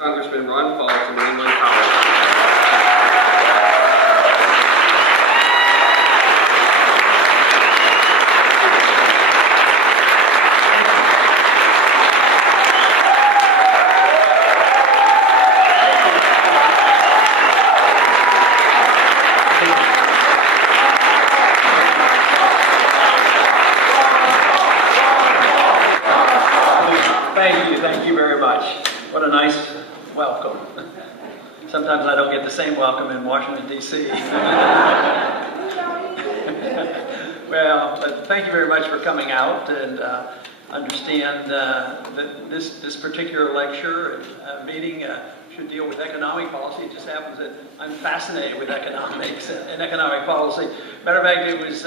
Congressman Ron Paul from Mainland College. Thank you very much. What a nice welcome. Sometimes I don't get the same welcome in Washington, D.C. Well, but thank you very much for coming out, and understand that this particular lecture and meeting should deal with economic policy. It just happens that I'm fascinated with economics and economic policy. Matter of fact, it was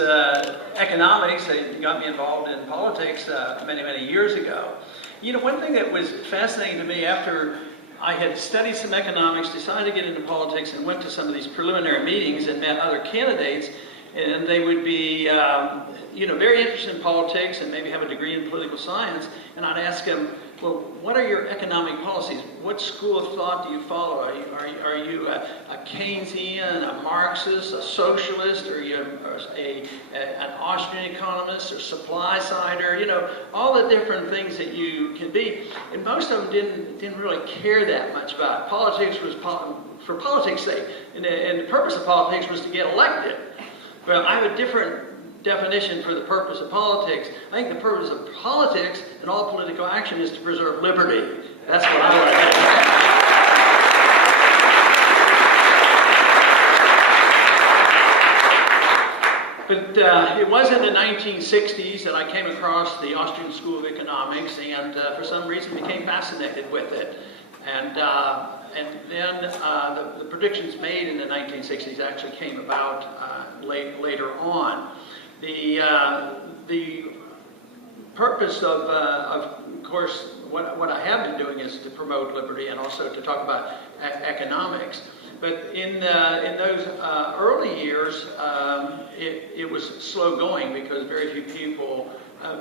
economics that got me involved in politics many, many years ago. You know, one thing that was fascinating to me after I had studied some economics, decided to get into politics, and went to some of these preliminary meetings and met other candidates, and they would be, very interested in politics and maybe have a degree in political science, and I'd ask them, well, what are your economic policies? What school of thought do you follow? Are you a Keynesian, a Marxist, a socialist? Are you an Austrian economist or supply sider? You know, all the different things that you can be. And most of them didn't really care that much about it. Politics was for politics' sake, and the purpose of politics was to get elected. Well, I have a different definition for the purpose of politics. I think the purpose of politics and all political action is to preserve liberty. That's what I want to do. But it was in the 1960s that I came across the Austrian School of Economics, and for some reason became fascinated with it. And then the predictions made in the 1960s actually came about later on. The purpose of course, what I have been doing is to promote liberty and also to talk about economics. But in those early years, it was slow going because very few people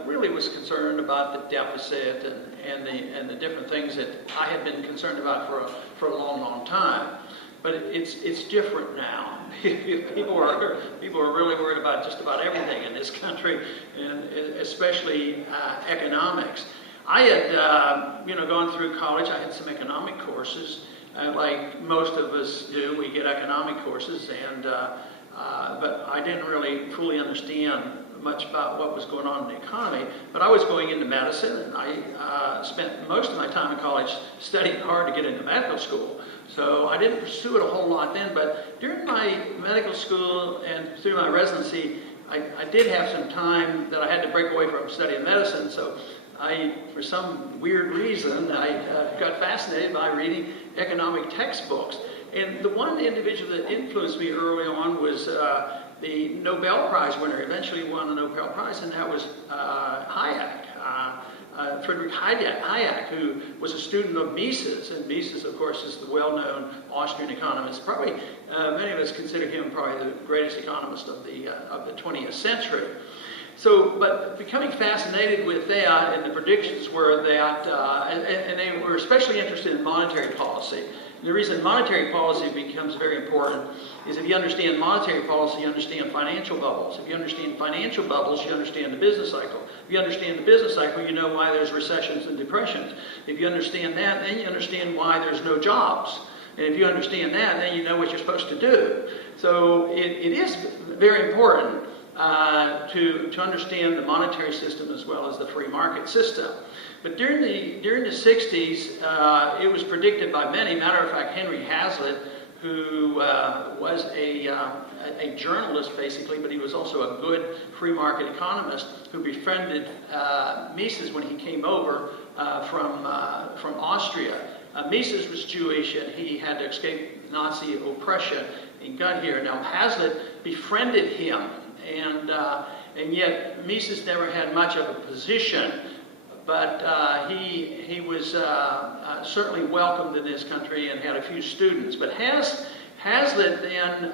really was concerned about the deficit and the different things that I had been concerned about for a long time. But it's different now. People are really worried about just about everything in this country, and especially economics. I had gone through college. I had some economic courses, like most of us do. We get economic courses, and but I didn't really fully understand much about what was going on in the economy. But I was going into medicine, and I spent most of my time in college studying hard to get into medical school. So I didn't pursue it a whole lot then, but during my medical school and through my residency, I did have some time that I had to break away from studying medicine. So for some weird reason, I got fascinated by reading economic textbooks. And the one individual that influenced me early on was the Nobel Prize winner. Eventually won a Nobel Prize, and that was Hayek. Friedrich Hayek, who was a student of Mises, and Mises, of course, is the well-known Austrian economist. Probably many of us consider him probably the greatest economist of the 20th century. So, but becoming fascinated with that, and the predictions were that, and they were especially interested in monetary policy. And the reason monetary policy becomes very important is if you understand monetary policy, you understand financial bubbles. If you understand financial bubbles, you understand the business cycle. If you understand the business cycle, you know why there's recessions and depressions. If you understand that, then you understand why there's no jobs. And if you understand that, then you know what you're supposed to do. So it is very important to understand the monetary system as well as the free market system. But during the 60s, it was predicted by many. Matter of fact, Henry Hazlitt, who was a journalist basically, but he was also a good free market economist, who befriended Mises when he came over from Austria. Mises was Jewish, and he had to escape Nazi oppression and got here. Now Hazlitt befriended him, and yet Mises never had much of a position. But he was certainly welcomed in this country and had a few students. But Hazlitt then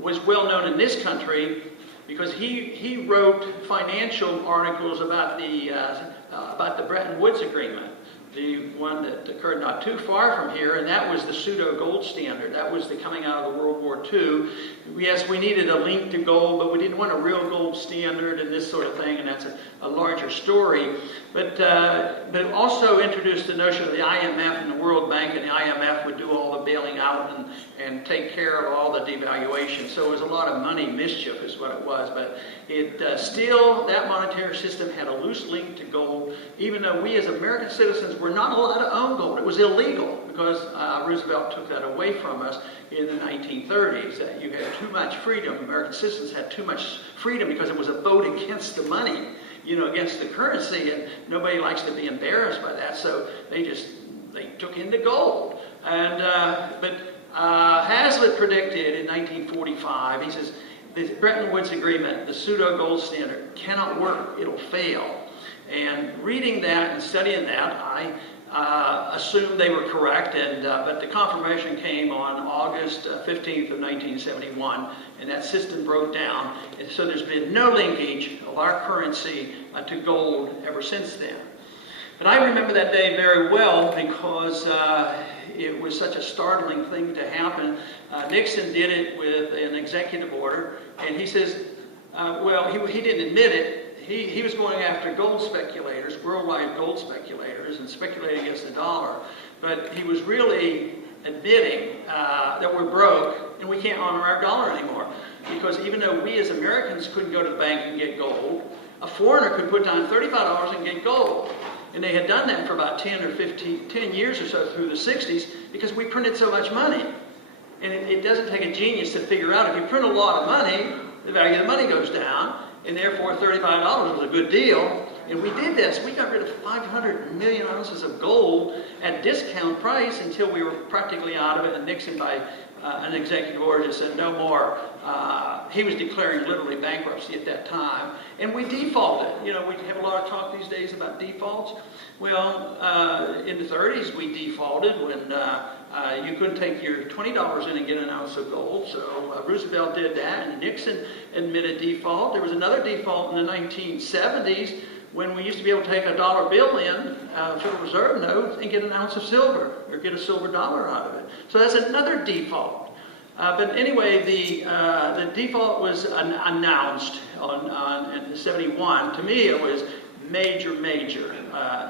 was well known in this country because he wrote financial articles about the Bretton Woods Agreement, the one that occurred not too far from here, and that was the pseudo gold standard. That was the coming out of the World War II. Yes, we needed a link to gold, but we didn't want a real gold standard and this sort of thing, and that's a larger story. But also introduced the notion of the IMF and the World Bank, and the IMF would do all the bailing out and take care of all the devaluation. So it was a lot of money mischief is what it was, but it still, that monetary system had a loose link to gold, even though we as American citizens were not allowed to own gold. It was illegal because Roosevelt took that away from us in the 1930s. That you had too much freedom. American citizens had too much freedom because it was a vote against the money, against the currency, and nobody likes to be embarrassed by that. So they took into gold. And but Hazlitt predicted in 1945. He says the Bretton Woods Agreement, the pseudo gold standard, cannot work. It'll fail. And reading that and studying that, I assumed they were correct, but the confirmation came on August 15th of 1971, and that system broke down. And so there's been no linkage of our currency to gold ever since then. But I remember that day very well because it was such a startling thing to happen. Nixon did it with an executive order, and he says, he didn't admit it. He was going after gold speculators, worldwide gold speculators, and speculating against the dollar. But he was really admitting that we're broke and we can't honor our dollar anymore. Because even though we as Americans couldn't go to the bank and get gold, a foreigner could put down $35 and get gold. And they had done that for about 10 years or so through the 60s because we printed so much money. And it doesn't take a genius to figure out if you print a lot of money, the value of the money goes down. And therefore, $35 was a good deal. And we did this. We got rid of 500 million ounces of gold at discount price until we were practically out of it. And Nixon, by an executive order, just said no more. He was declaring literally bankruptcy at that time. And we defaulted. We have a lot of talk these days about defaults. Well, in the 30s, we defaulted when you couldn't take your $20 in and get an ounce of gold. So Roosevelt did that, and Nixon admitted default. There was another default in the 1970s when we used to be able to take a dollar bill in, Federal Reserve note, and get an ounce of silver, or get a silver dollar out of it. So that's another default. But anyway, the default was announced in 71. To me, it was major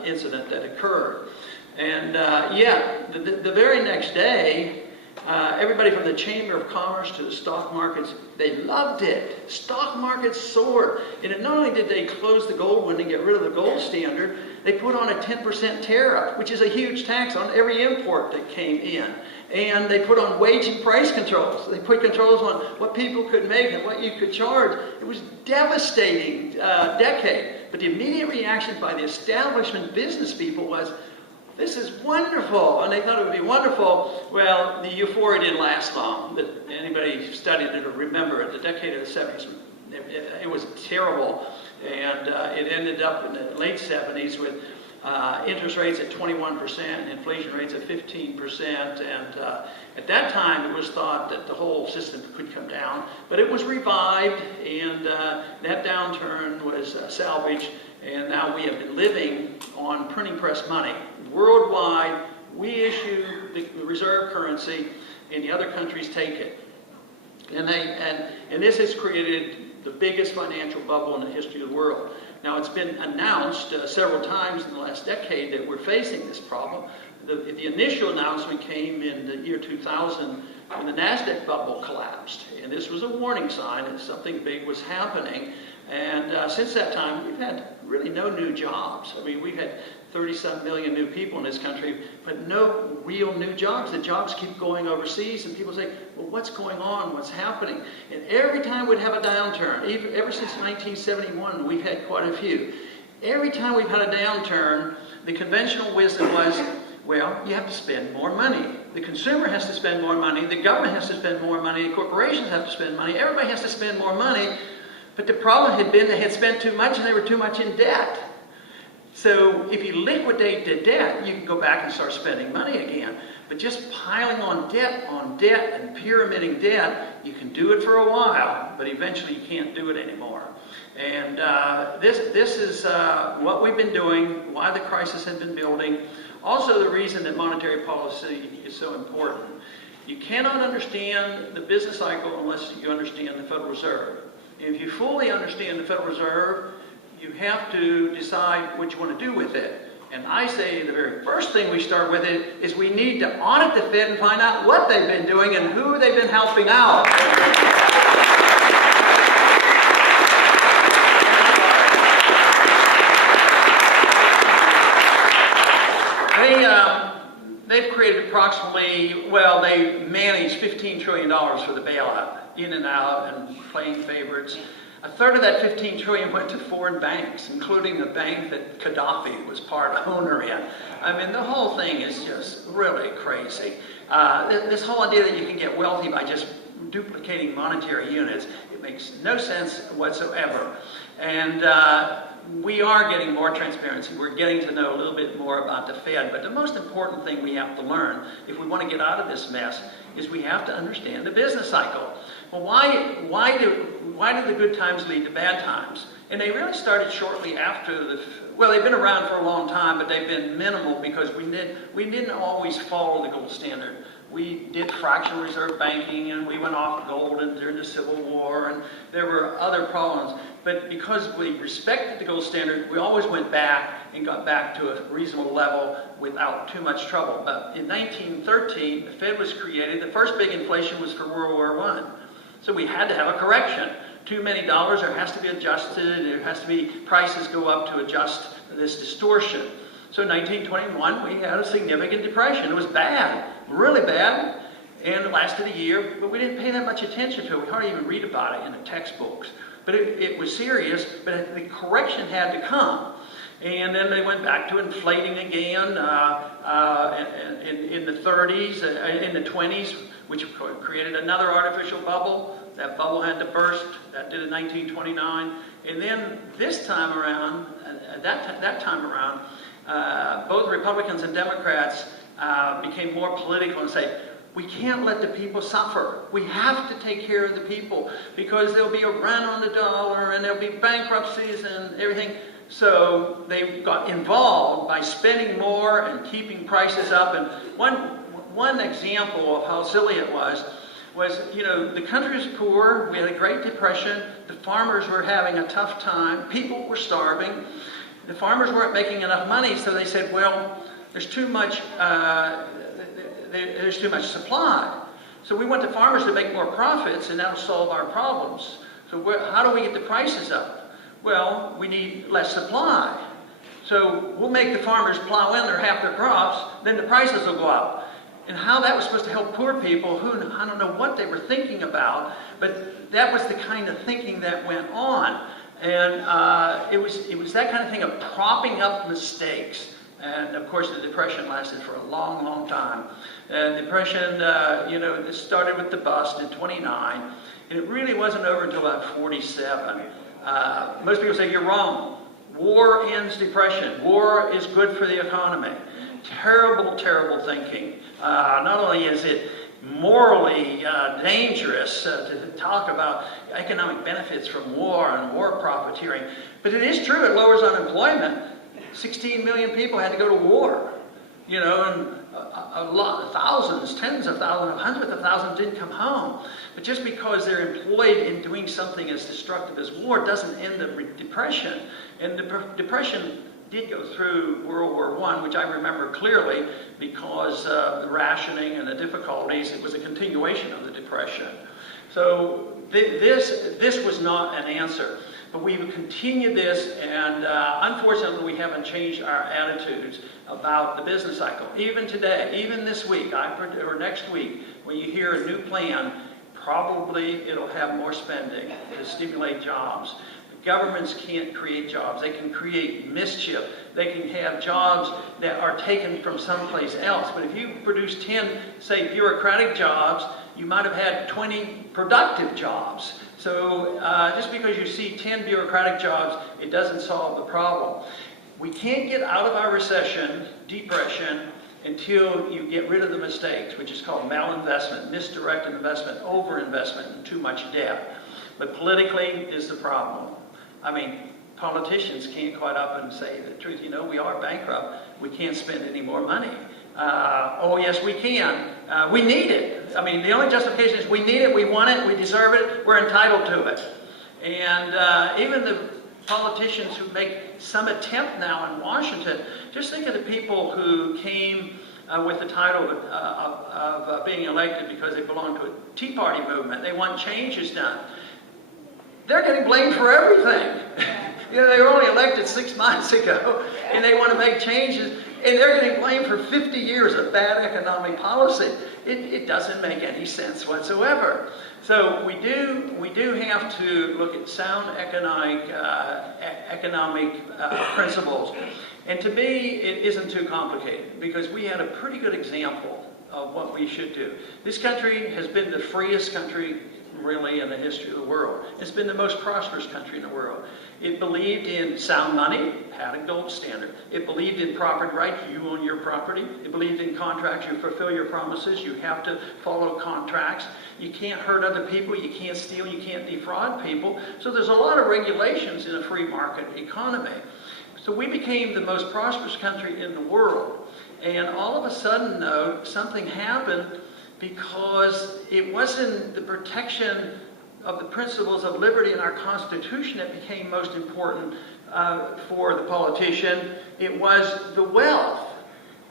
incident that occurred. And the very next day, everybody from the Chamber of Commerce to the stock markets, they loved it. Stock markets soared. And not only did they close the gold window and get rid of the gold standard, they put on a 10% tariff, which is a huge tax on every import that came in. And they put on wage and price controls. They put controls on what people could make and what you could charge. It was devastating decade. But the immediate reaction by the establishment business people was, this is wonderful, and they thought it would be wonderful. Well, the euphoria didn't last long. Anybody who studied it or remember it, the decade of the 70s, it was terrible, and it ended up in the late 70s with interest rates at 21% and inflation rates at 15%, and at that time it was thought that the whole system could come down, but it was revived, and that downturn was salvaged. And now we have been living on printing press money. Worldwide, we issue the reserve currency, and the other countries take it. And this has created the biggest financial bubble in the history of the world. Now, it's been announced several times in the last decade that we're facing this problem. The initial announcement came in the year 2000 when the NASDAQ bubble collapsed. And this was a warning sign that something big was happening. And since that time, we've had really no new jobs. I mean, we've had 37 million new people in this country, but no real new jobs. The jobs keep going overseas, and people say, well, what's going on? What's happening? And every time we'd have a downturn, ever since 1971, we've had quite a few. Every time we've had a downturn, the conventional wisdom was, well, you have to spend more money. The consumer has to spend more money. The government has to spend more money. Corporations have to spend money. Everybody has to spend more money. But the problem had been they had spent too much and they were too much in debt. So if you liquidate the debt, you can go back and start spending money again. But just piling on debt and pyramiding debt, you can do it for a while, but eventually you can't do it anymore. And this is what we've been doing, why the crisis has been building. Also, the reason that monetary policy is so important. You cannot understand the business cycle unless you understand the Federal Reserve. If you fully understand the Federal Reserve, you have to decide what you want to do with it. And I say the very first thing we start with is we need to audit the Fed and find out what they've been doing and who they've been helping out. They've created approximately, well, they managed $15 trillion for the bailout, in and out and playing favorites. A third of that $15 trillion went to foreign banks, including the bank that Gaddafi was part owner in. I mean, the whole thing is just really crazy. This whole idea that you can get wealthy by just duplicating monetary units, it makes no sense whatsoever. And we are getting more transparency. We're getting to know a little bit more about the Fed. But the most important thing we have to learn, if we want to get out of this mess, is we have to understand the business cycle. Well, why do the good times lead to bad times? And they really started shortly after well, they've been around for a long time, but they've been minimal because we didn't always follow the gold standard. We did fractional reserve banking, and we went off gold during the Civil War, and there were other problems. But because we respected the gold standard, we always went back and got back to a reasonable level without too much trouble. But in 1913, the Fed was created. The first big inflation was for World War I. So we had to have a correction. Too many dollars, there has to be adjusted, there has to be, prices go up to adjust this distortion. So in 1921, we had a significant depression. It was bad, really bad, and it lasted a year, but we didn't pay that much attention to it. We hardly even read about it in the textbooks. But it was serious, but the correction had to come. And then they went back to inflating again in the 30s, in the 20s, which created another artificial bubble. That bubble had to burst. That did in 1929. And then this time around, that time around, both Republicans and Democrats became more political and say, we can't let the people suffer. We have to take care of the people because there'll be a run on the dollar and there'll be bankruptcies and everything. So they got involved by spending more and keeping prices up. And one example of how silly it was, you know, the country was poor. We had a Great Depression. The farmers were having a tough time. People were starving. The farmers weren't making enough money, so they said, well, there's too much supply. So we want the farmers to make more profits, and that'll solve our problems. So how do we get the prices up? Well, we need less supply. So we'll make the farmers plow in half their crops, then the prices will go up. And how that was supposed to help poor people, I don't know what they were thinking about, but that was the kind of thinking that went on. And it was that kind of thing of propping up mistakes. And of course, the Depression lasted for a long, long time. Depression, it started with the bust in 29, and it really wasn't over until about 47. Most people say, you're wrong. War ends depression. War is good for the economy. Terrible, terrible thinking. Not only is it morally dangerous to talk about economic benefits from war and war profiteering, but it is true, it lowers unemployment. 16 million people had to go to war, and thousands, tens of thousands, hundreds of thousands didn't come home. But just because they're employed in doing something as destructive as war doesn't end the depression. And the depression did go through World War I, which I remember clearly because the rationing and the difficulties. It was a continuation of the Depression. So this was not an answer. But we've continued this, and unfortunately we haven't changed our attitudes about the business cycle. Even today, even this week, or next week, when you hear a new plan, probably it'll have more spending to stimulate jobs. Governments can't create jobs. They can create mischief. They can have jobs that are taken from someplace else. But if you produce 10, say, bureaucratic jobs, you might have had 20 productive jobs. So just because you see 10 bureaucratic jobs, it doesn't solve the problem. We can't get out of our recession, depression, until you get rid of the mistakes, which is called malinvestment, misdirected investment, overinvestment, and too much debt. But politically is the problem. I mean, politicians can't quite up and say the truth. We are bankrupt, we can't spend any more money. Oh yes, we can. We need it. I mean, the only justification is we need it, we want it, we deserve it, we're entitled to it. And even the politicians who make some attempt now in Washington, just think of the people who came with the title of being elected because they belong to a Tea Party movement. They want changes done. They're getting blamed for everything. You know, they were only elected 6 months ago, and they want to make changes, and they're getting blamed for 50 years of bad economic policy. It doesn't make any sense whatsoever. So we do have to look at sound economic principles. And to me, it isn't too complicated, because we had a pretty good example of what we should do. This country has been the freest country really in the history of the world. It's been the most prosperous country in the world. It believed in sound money, had a gold standard. It believed in property rights, you own your property. It believed in contracts, you fulfill your promises, you have to follow contracts. You can't hurt other people, you can't steal, you can't defraud people. So there's a lot of regulations in a free market economy. So we became the most prosperous country in the world. And all of a sudden, though, something happened, because it wasn't the protection of the principles of liberty in our Constitution that became most important for the politician. It was the wealth.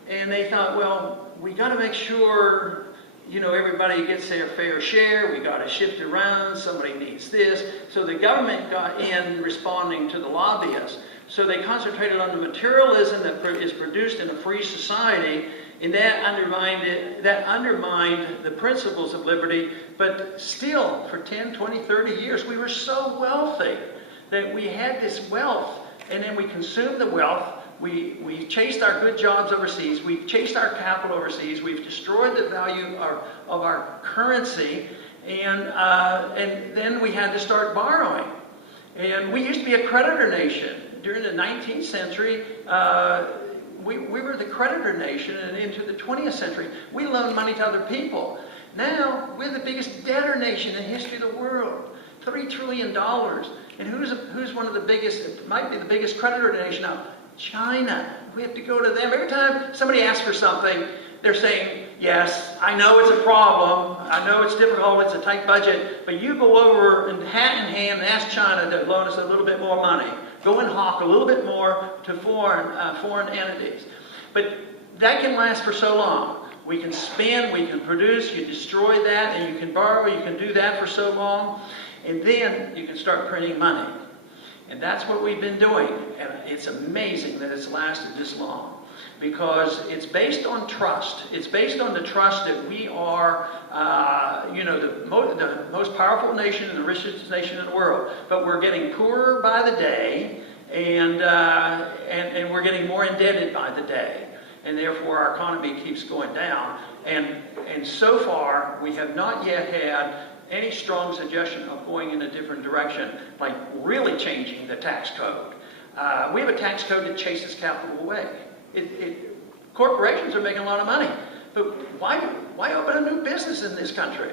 And they thought, well, we got to make sure, you know, everybody gets their fair share. We got to shift around. Somebody needs this. So the government got in responding to the lobbyists. So they concentrated on the materialism that is produced in a free society, and that undermined the principles of liberty. But still, for 10, 20, 30 years, we were so wealthy that we had this wealth, and then we consumed the wealth. We chased our good jobs overseas. We've chased our capital overseas. We've destroyed the value of our currency, and then we had to start borrowing. And we used to be a creditor nation. During the 19th century, we were the creditor nation, and into the 20th century, we loaned money to other people. Now, we're the biggest debtor nation in the history of the world, $3 trillion. And who's one of the biggest, it might be the biggest creditor nation now? China. We have to go to them. Every time somebody asks for something, they're saying, yes, I know it's a problem, I know it's difficult, it's a tight budget, but you go over and hat in hand and ask China to loan us a little bit more money. Go and hawk a little bit more to foreign entities. But that can last for so long. We can spend, we can produce, you destroy that, and you can borrow, you can do that for so long, and then you can start printing money. And that's what we've been doing. And it's amazing that it's lasted this long, because it's based on trust. It's based on the trust that we are, the most powerful nation and the richest nation in the world. But we're getting poorer by the day, and we're getting more indebted by the day. And therefore our economy keeps going down. And so far, we have not yet had any strong suggestion of going in a different direction, like really changing the tax code. We have a tax code that chases capital away. Corporations are making a lot of money, but why open a new business in this country?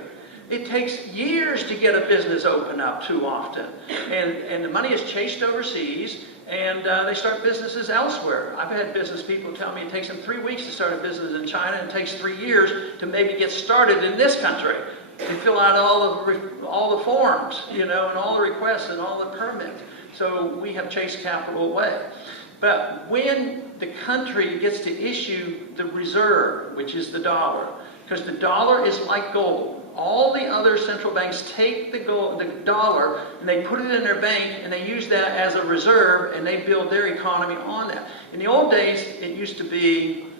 It takes years to get a business open up too often, and the money is chased overseas, and they start businesses elsewhere. I've had business people tell me it takes them 3 weeks to start a business in China, and it takes 3 years to maybe get started in this country. They fill out all the forms, and all the requests and all the permits. So we have chased capital away. But when the country gets to issue the reserve, which is the dollar, because the dollar is like gold. All the other central banks take the dollar, and they put it in their bank, and they use that as a reserve, and they build their economy on that. In the old days, it used to be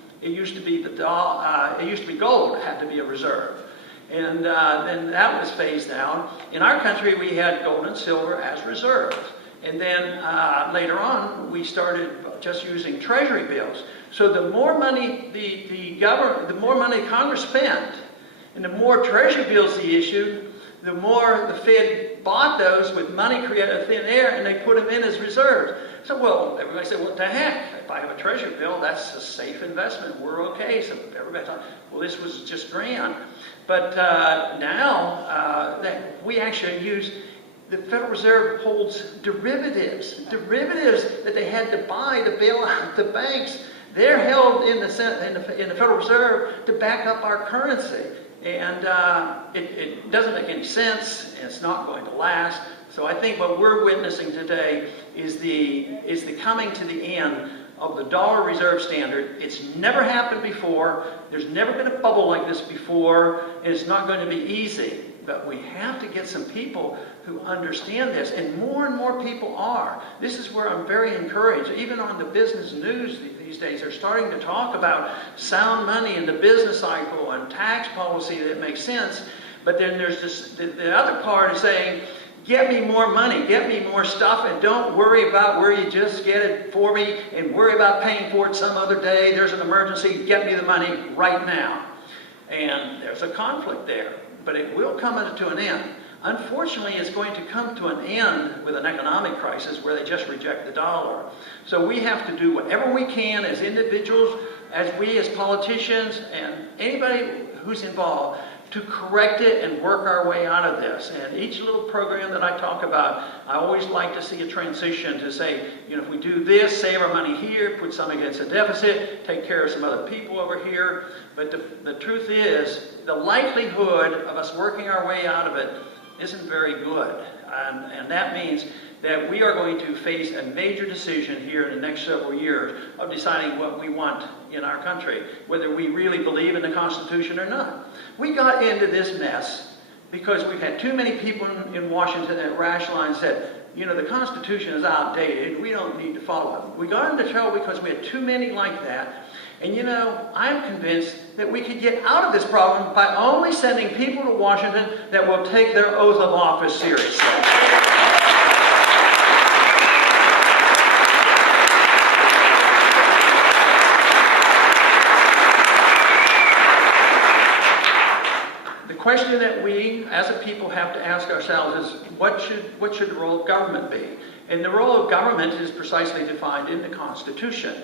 gold had to be a reserve. And then that was phased out. In our country, we had gold and silver as reserves. And then later on, we started just using treasury bills. So the more money the more money Congress spent, and the more treasury bills they issued, the more the Fed bought those with money created out of thin air, and they put them in as reserves. So, well, everybody said, what the heck? If I have a treasury bill, that's a safe investment. We're okay. So everybody thought, well, this was just grand. But now that we actually use, the Federal Reserve holds derivatives that they had to buy to bail out the banks. they're held in the Federal Reserve to back up our currency. And it doesn't make any sense, and it's not going to last. So I think what we're witnessing today is the coming to the end of the dollar reserve standard. It's never happened before. There's never been a bubble like this before, and it's not going to be easy. But we have to get some people who understand this, and more people are. This is where I'm very encouraged. Even on the business news these days, they're starting to talk about sound money in the business cycle and tax policy that makes sense. But then there's this, the other part is saying, get me more money, get me more stuff, and don't worry about where you just get it for me, and worry about paying for it some other day. There's an emergency, get me the money right now. And there's a conflict there, but it will come to an end. Unfortunately, it's going to come to an end with an economic crisis where they just reject the dollar. So we have to do whatever we can as individuals, as we as politicians, and anybody who's involved, to correct it and work our way out of this. And each little program that I talk about, I always like to see a transition to say, you know, if we do this, save our money here, put some against a deficit, take care of some other people over here. But the truth is, the likelihood of us working our way out of it isn't very good. And that means that we are going to face a major decision here in the next several years of deciding what we want in our country, whether we really believe in the Constitution or not. We got into this mess because we've had too many people in Washington that rationalized and said, you know, the Constitution is outdated, we don't need to follow it. We got into trouble because we had too many like that. And you know, I'm convinced that we could get out of this problem by only sending people to Washington that will take their oath of office seriously. The question that we, as a people, have to ask ourselves is, what should the role of government be? And the role of government is precisely defined in the Constitution.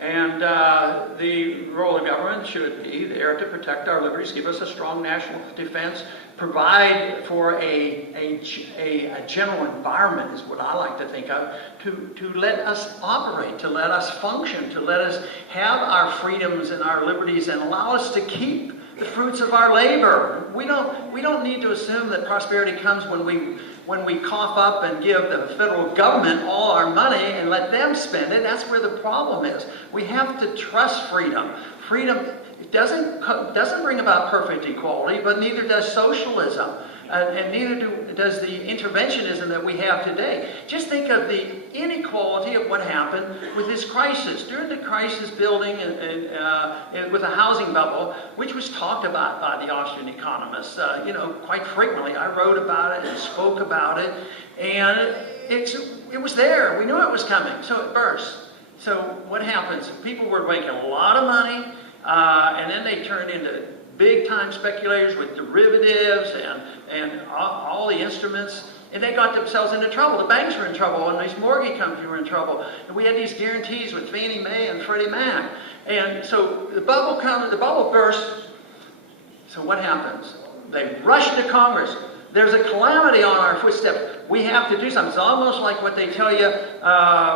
And the role of government should be there to protect our liberties, give us a strong national defense, provide for a general environment, is what I like to think of, to let us operate, to let us function, to let us have our freedoms and our liberties and allow us to keep the fruits of our labor. We don't need to assume that prosperity comes when we cough up and give the federal government all our money and let them spend it. That's where the problem is. We have to trust freedom. Freedom doesn't bring about perfect equality, but neither does socialism. And neither does the interventionism that we have today. Just think of the inequality of what happened with this crisis. During the crisis building and with a housing bubble, which was talked about by the Austrian economists, quite frequently. I wrote about it and spoke about it, and it was there. We knew it was coming, so it burst. So what happens? People were making a lot of money, and then they turned into big-time speculators with derivatives and all the instruments, and they got themselves into trouble. The banks were in trouble, and these mortgage companies were in trouble. And we had these guarantees with Fannie Mae and Freddie Mac. And so the bubble burst. So what happens? They rush to Congress. There's a calamity on our footsteps. We have to do something. It's almost like what they tell you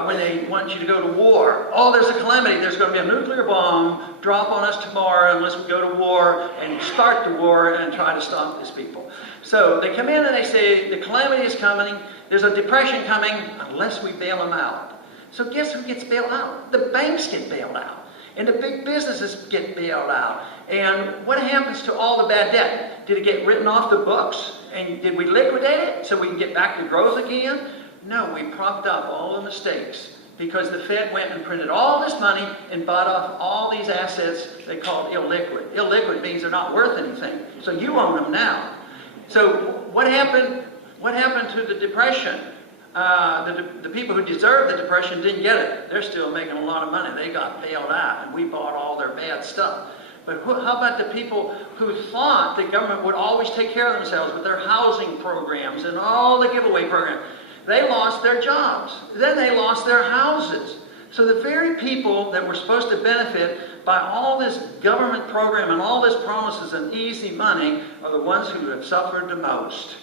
when they want you to go to war. Oh, there's a calamity. There's going to be a nuclear bomb drop on us tomorrow unless we go to war and start the war and try to stop these people. So they come in and they say, the calamity is coming. There's a depression coming unless we bail them out. So guess who gets bailed out? The banks get bailed out. And the big businesses get bailed out. And what happens to all the bad debt? Did it get written off the books? And did we liquidate it so we can get back to growth again? No, we propped up all the mistakes because the Fed went and printed all this money and bought off all these assets they called illiquid. Illiquid means they're not worth anything. So you own them now. So what happened? What happened to the Depression? The people who deserved the Depression didn't get it. They're still making a lot of money. They got bailed out, and we bought all their bad stuff. But how about the people who thought the government would always take care of themselves with their housing programs and all the giveaway programs? They lost their jobs. Then they lost their houses. So the very people that were supposed to benefit by all this government program and all this promises and easy money are the ones who have suffered the most.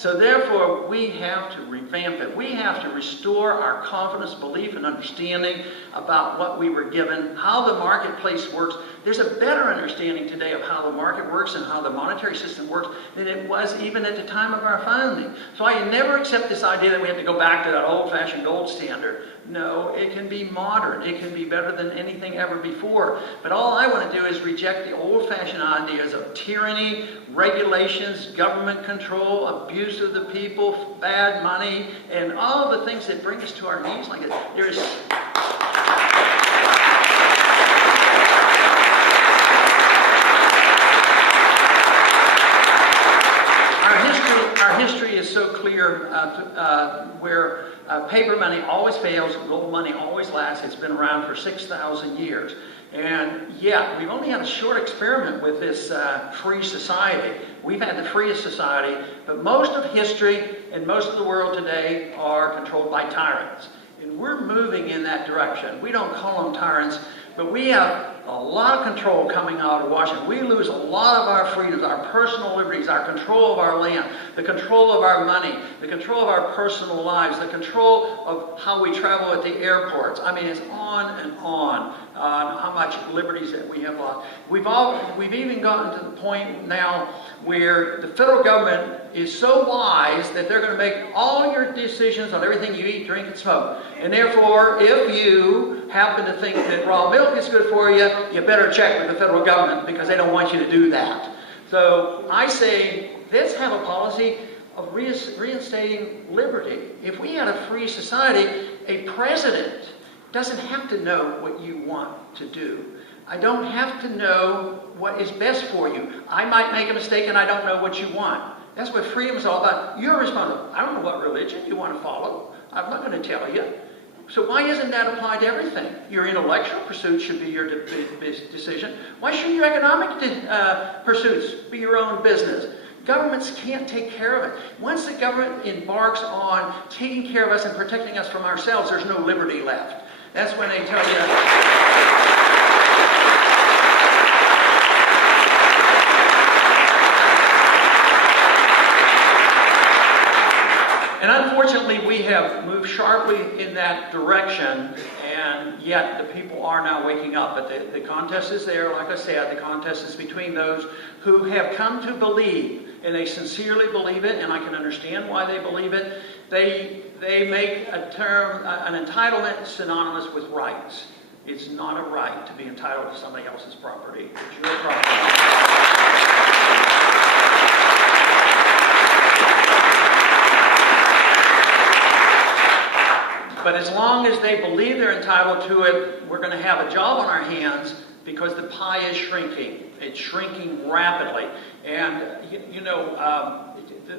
So therefore, we have to revamp it. We have to restore our confidence, belief, and understanding about what we were given, how the marketplace works. There's a better understanding today of how the market works and how the monetary system works than it was even at the time of our founding. So I never accept this idea that we have to go back to that old-fashioned gold standard. No, it can be modern. It can be better than anything ever before. But all I want to do is reject the old-fashioned ideas of tyranny, regulations, government control, abuse of the people, bad money, and all the things that bring us to our knees like that. There is... Our history is so clear where paper money always fails, gold money always lasts. It's been around for 6,000 years. And yet, we've only had a short experiment with this free society. We've had the freest society, but most of history and most of the world today are controlled by tyrants. And we're moving in that direction. We don't call them tyrants, but we have a lot of control coming out of Washington. We lose a lot of our freedoms, our personal liberties, our control of our land, the control of our money, the control of our personal lives, the control of how we travel at the airports. I mean, it's on and on how much liberties that we have lost. We've even gotten to the point now where the federal government is so wise that they're going to make all your decisions on everything you eat, drink, and smoke. And therefore, if you happen to think that raw milk is good for you, you better check with the federal government because they don't want you to do that. So I say, let's have a policy of reinstating liberty. If we had a free society, a president doesn't have to know what you want to do. I don't have to know what is best for you. I might make a mistake and I don't know what you want. That's what freedom is all about. You're responsible. I don't know what religion you want to follow. I'm not going to tell you. So why isn't that applied to everything? Your intellectual pursuits should be your decision. Why shouldn't your economic pursuits be your own business? Governments can't take care of it. Once the government embarks on taking care of us and protecting us from ourselves, there's no liberty left. That's when they tell you... And unfortunately, we have moved sharply in that direction, and yet the people are now waking up. But the contest is there. Like I said, the contest is between those who have come to believe, and they sincerely believe it, and I can understand why they believe it. They make a term, an entitlement, synonymous with rights. It's not a right to be entitled to somebody else's property. It's your property. But as long as they believe they're entitled to it, we're going to have a job on our hands because the pie is shrinking. It's shrinking rapidly. And,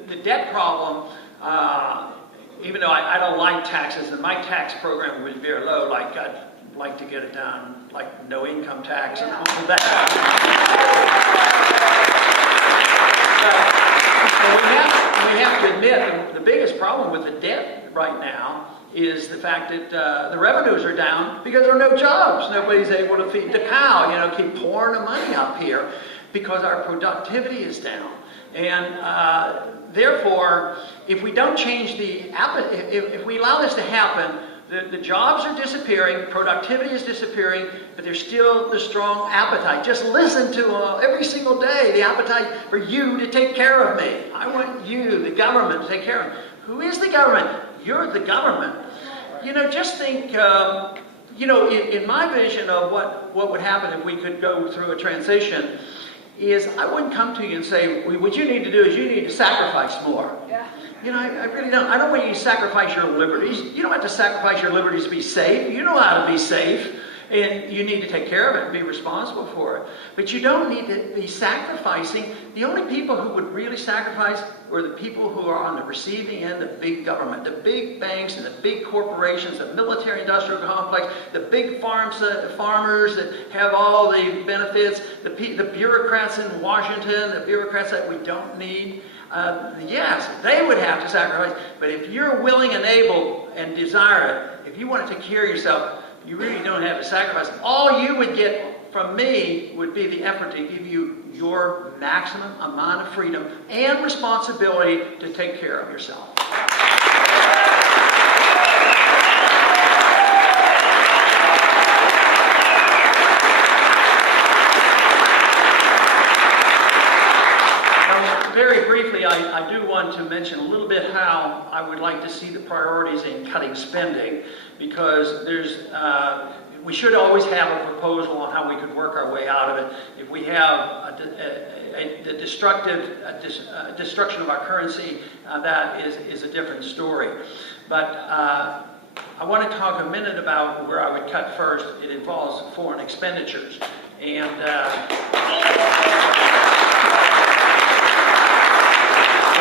the debt problem, even though I don't like taxes, and my tax program was very low, like I'd like to get it down, like no income tax and all of that. So we have to admit the biggest problem with the debt right now is the fact that the revenues are down because there are no jobs. Nobody's able to feed the cow, keep pouring the money up here because our productivity is down. And therefore, if we don't change if we allow this to happen, the jobs are disappearing, productivity is disappearing, but there's still the strong appetite. Just listen to every single day the appetite for you to take care of me. I want you, the government, to take care of me. Who is the government? You're the government. Just think, in my vision of what would happen if we could go through a transition, is I wouldn't come to you and say, what you need to do is you need to sacrifice more. Yeah. I really don't. I don't want you to sacrifice your liberties. You don't have to sacrifice your liberties to be safe. You know how to be safe. And you need to take care of it and be responsible for it. But you don't need to be sacrificing. The only people who would really sacrifice are the people who are on the receiving end of big government, the big banks and the big corporations, the military-industrial complex, the big farmers that have all the benefits, the bureaucrats in Washington, the bureaucrats that we don't need. Yes, they would have to sacrifice. But if you're willing and able and desire it, if you want to take care of yourself, you really don't have to sacrifice. All you would get from me would be the effort to give you your maximum amount of freedom and responsibility to take care of yourself. Very briefly, I do want to mention a little bit how I would like to see the priorities in cutting spending, because we should always have a proposal on how we could work our way out of it. If we have the destruction of our currency, that is a different story. But I want to talk a minute about where I would cut first. It involves foreign expenditures. And a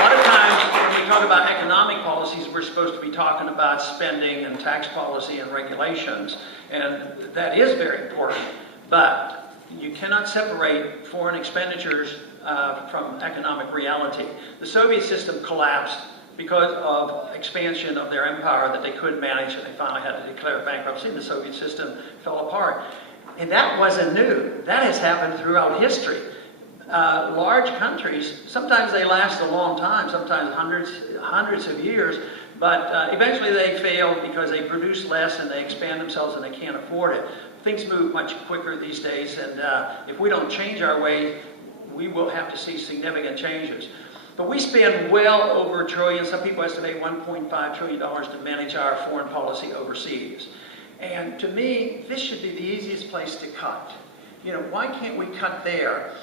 lot of times when we talk about economic policies, we're supposed to be talking about spending and tax policy and regulations, and that is very important, but you cannot separate foreign expenditures from economic reality. The Soviet system collapsed because of expansion of their empire that they couldn't manage, and they finally had to declare bankruptcy, and the Soviet system fell apart. And that wasn't new. That has happened throughout history. Large countries, sometimes they last a long time, sometimes hundreds of years, but eventually they fail because they produce less and they expand themselves and they can't afford it. Things move much quicker these days, and if we don't change our way, we will have to see significant changes. But we spend well over $1 trillion, some people estimate $1.5 trillion to manage our foreign policy overseas. And to me, this should be the easiest place to cut. You know, why can't we cut there?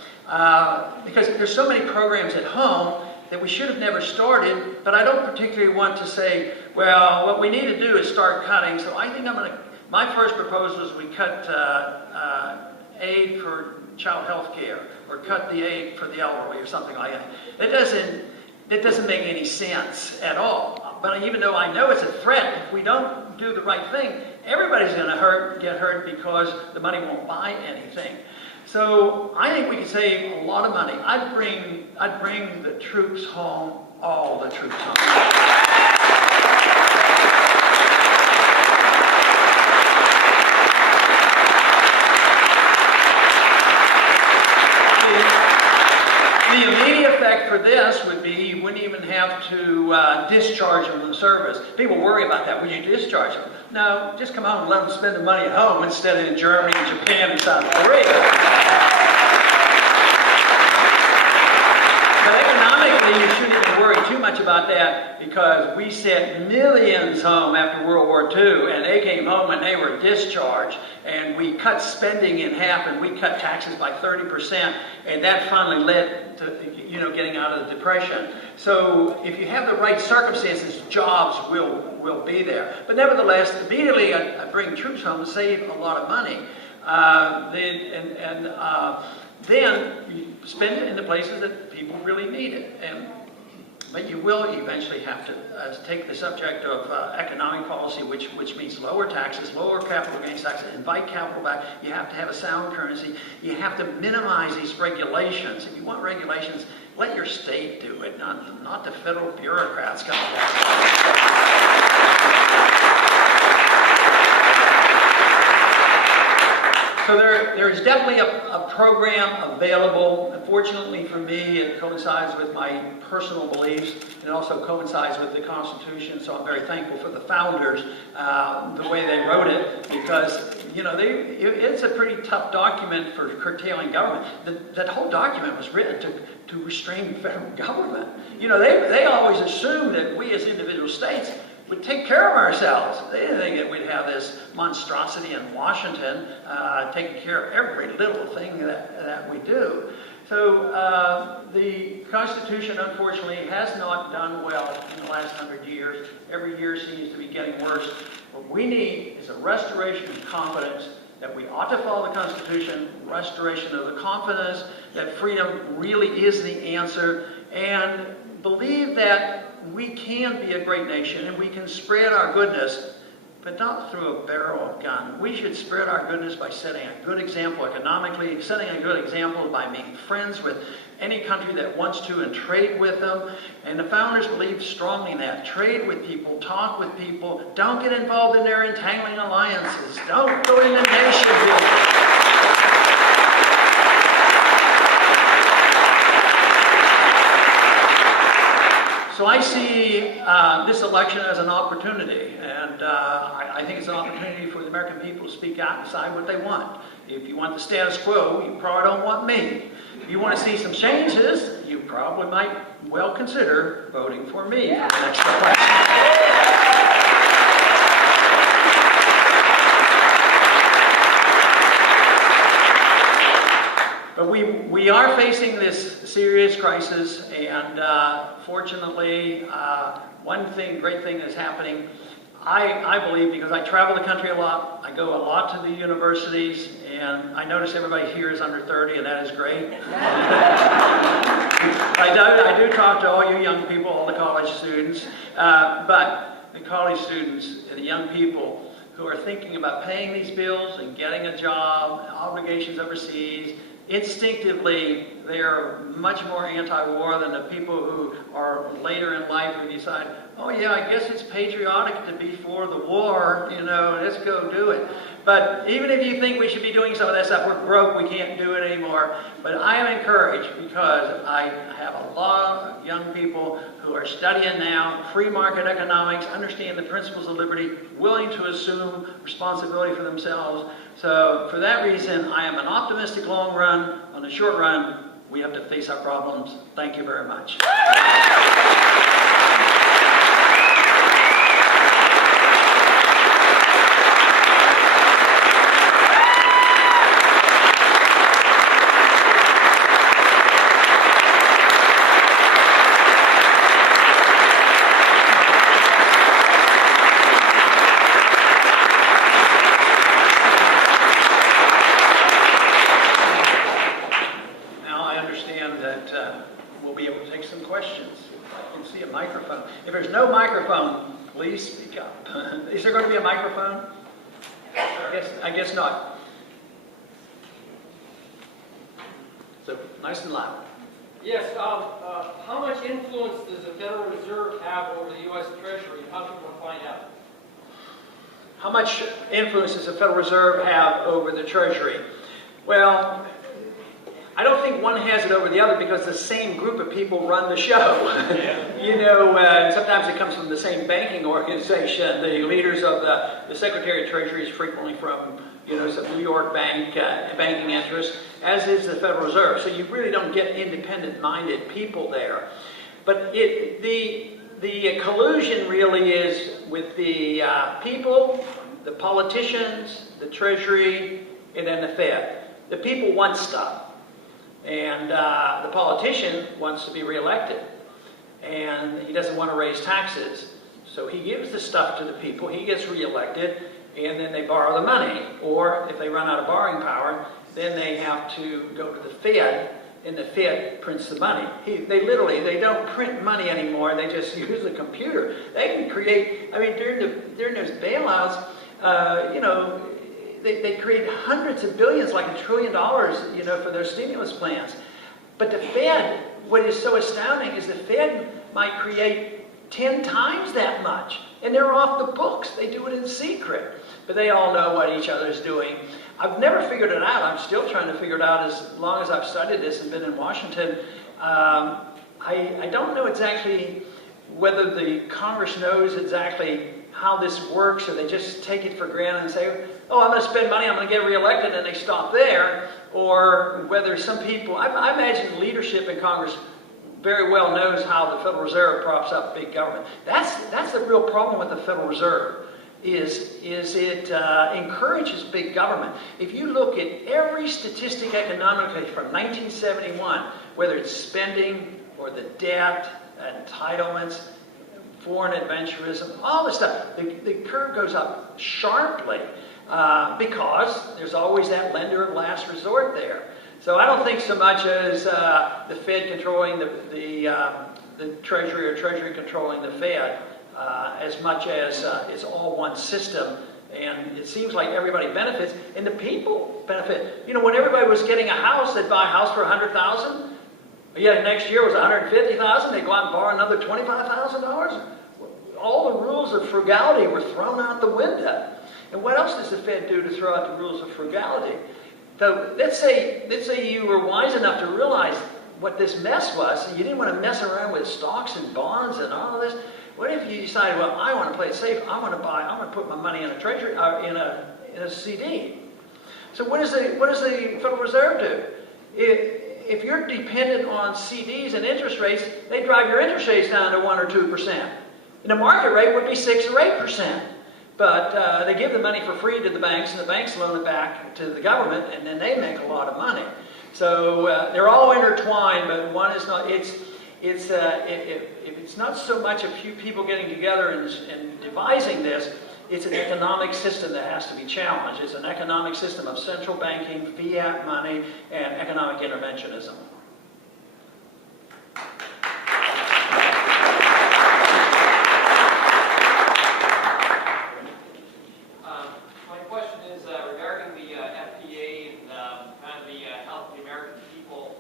Because there's so many programs at home that we should have never started, but I don't particularly want to say, well, what we need to do is start cutting. So I think my first proposal is we cut aid for child health care, or cut the aid for the elderly, or something like that. That doesn't make any sense at all. But even though I know it's a threat, if we don't do the right thing, everybody's going to get hurt because the money won't buy anything. So I think we could save a lot of money. I'd bring the troops home, all the troops home. The immediate effect for this would be you wouldn't even have to discharge them from service. People worry about that. Would you discharge them? No, just come home and let them spend the money at home instead of in Germany, Japan, and South Korea. But economically, you shouldn't even worry too much about that, because we sent millions home after World War II, and they came home and they were discharged. And we cut spending in half, and we cut taxes by 30%, and that finally led to, getting out of the Depression. So if you have the right circumstances, jobs will be there. But nevertheless, immediately I bring troops home and save a lot of money. Then you spend it in the places that people really need it. But you will eventually have to take the subject of economic policy, which means lower taxes, lower capital gains taxes, invite capital back. You have to have a sound currency. You have to minimize these regulations. If you want regulations, let your state do it, not the federal bureaucrats coming back. So there is definitely a program available. Unfortunately for me, it coincides with my personal beliefs, and it also coincides with the Constitution, so I'm very thankful for the founders, the way they wrote it, because it's a pretty tough document for curtailing government. That whole document was written to restrain the federal government. They always assumed that we as individual states would take care of ourselves. They didn't think that we'd have this monstrosity in Washington taking care of every little thing that we do. So the Constitution, unfortunately, has not done well in the last 100 years. Every year seems to be getting worse. What we need is a restoration of confidence that we ought to follow the Constitution, restoration of the confidence that freedom really is the answer, and believe that we can be a great nation and we can spread our goodness, but not through a barrel of gun. We should spread our goodness by setting a good example economically, setting a good example by being friends with any country that wants to and trade with them. And the founders believed strongly in that. Trade with people, talk with people, don't get involved in their entangling alliances, don't go into nation building. So I see this election as an opportunity, and I think it's an opportunity for the American people to speak out and decide what they want. If you want the status quo, you probably don't want me. If you want to see some changes, you probably might well consider voting for me for the next election. But we are facing this serious crisis, and fortunately, one great thing that's happening, I believe, because I travel the country a lot, I go a lot to the universities, and I notice everybody here is under 30, and that is great. I do talk to all you young people, all the college students, but the college students, the young people who are thinking about paying these bills and getting a job, obligations overseas, instinctively, they are much more anti-war than the people who are later in life who decide, oh yeah, I guess it's patriotic to be for the war, you know, let's go do it. But even if you think we should be doing some of that stuff, we're broke, we can't do it anymore. But I am encouraged because I have a lot of young people who are studying now free market economics, understand the principles of liberty, willing to assume responsibility for themselves. So for that reason, I am an optimistic long run. On the short run, we have to face our problems. Thank you very much. We'll be able to take some questions. I can see a microphone. If there's no microphone, please speak up. Is there going to be a microphone? I guess not. So nice and loud. Yes. How much influence does the Federal Reserve have over the U.S. Treasury? How can one find out? How much influence does the Federal Reserve have over the Treasury? Well, I don't think one has it over the other because the same group of people run the show. You know, sometimes it comes from the same banking organization. The leaders of the Secretary of Treasury is frequently from, you know, some New York banking interest, as is the Federal Reserve. So you really don't get independent-minded people there. But the collusion really is with the people, the politicians, the Treasury, and then the Fed. The people want stuff. And the politician wants to be reelected, and he doesn't want to raise taxes. So he gives the stuff to the people, he gets reelected, and then they borrow the money. Or if they run out of borrowing power, then they have to go to the Fed, and the Fed prints the money. They don't print money anymore, they just use the computer. They can create, I mean, during those bailouts, you know, they create hundreds of billions, like $1 trillion, you know, for their stimulus plans. But the Fed, what is so astounding is the Fed might create 10 times that much, and they're off the books. They do it in secret, but they all know what each other's doing. I've never figured it out. I'm still trying to figure it out as long as I've studied this and been in Washington. I don't know exactly whether the Congress knows exactly how this works, or they just take it for granted and say, oh, I'm going to spend money, I'm going to get reelected, and they stop there. Or whether some people, I imagine leadership in Congress very well knows how the Federal Reserve props up big government. That's the real problem with the Federal Reserve, is it encourages big government. If you look at every statistic economically from 1971, whether it's spending or the debt, entitlements, foreign adventurism, all this stuff, the curve goes up sharply because there's always that lender of last resort there. So I don't think so much as the Fed controlling the Treasury, or Treasury controlling the Fed, as much as it's all one system. And it seems like everybody benefits, and the people benefit. You know, when everybody was getting a house, they'd buy a house for $100,000. Yeah, next year was $150,000. They'd go out and borrow another $25,000. All the rules of frugality were thrown out the window. And what else does the Fed do to throw out the rules of frugality? So let's say you were wise enough to realize what this mess was, and you didn't want to mess around with stocks and bonds and all of this. What if you decided, well, I want to play it safe. I'm going to put my money in a treasury, in a CD. So what does the Federal Reserve do? If you're dependent on CDs and interest rates, they drive your interest rates down to 1 or 2%. And the market rate would be 6 or 8%. But they give the money for free to the banks, and the banks loan it back to the government, and then they make a lot of money. So they're all intertwined, but one is not. If it's not so much a few people getting together and devising this, it's an economic system that has to be challenged. It's an economic system of central banking, fiat money, and economic interventionism. My question is regarding the FDA and kind of the health of the American people.